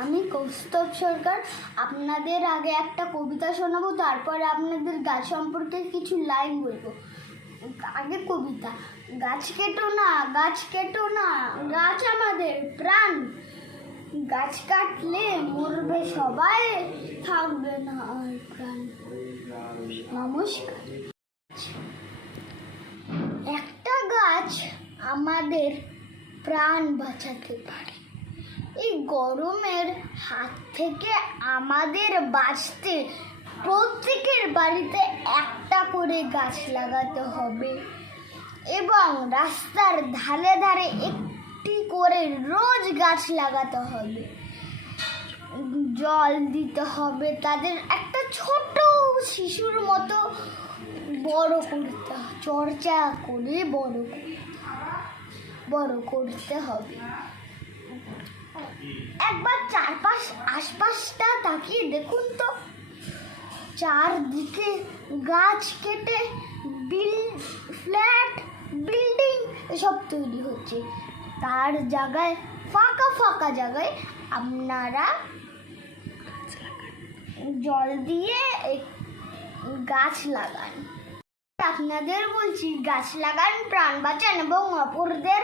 আমি কৌস্তব সরকার। আপনাদের আগে একটা কবিতা শোনাবো, তারপরে আপনাদের গাছ সম্পর্কে কিছু লাইন বলব। আগে কবিতা, গাছ কেটো না, গাছ কেটো না, গাছ আমাদের প্রাণ। গাছ কাটলে মরবে সবাই, থাকবে না আর প্রাণ। নমস্কার। একটা গাছ আমাদের প্রাণ বাঁচাতে পারে। এই গরমের হাত থেকে আমাদের বাঁচতে প্রত্যেকের বাড়িতে একটা করে গাছ লাগাতে হবে এবং রাস্তার ধারে ধারে একটি করে রোজ গাছ লাগাতে হবে। জল দিতে হবে, তাদের একটা ছোট শিশুর মতো বড় করতে চর্চা করে বড় বড় করতে হবে। একবার চারপাশ, আশপাশটা তাকিয়ে দেখুন তো। চারদিকে গাছ কেটে বিল, ফ্ল্যাট, বিল্ডিং এসব তৈরি হচ্ছে। তার জায়গায়, ফাঁকা ফাঁকা জায়গায় আপনারা জল দিয়ে গাছ লাগান। আপনাদের বলছি, গাছ লাগান, প্রাণ বাঁচান এবং অপরদের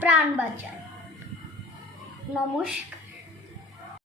প্রাণ বাঁচান। নমস্কার।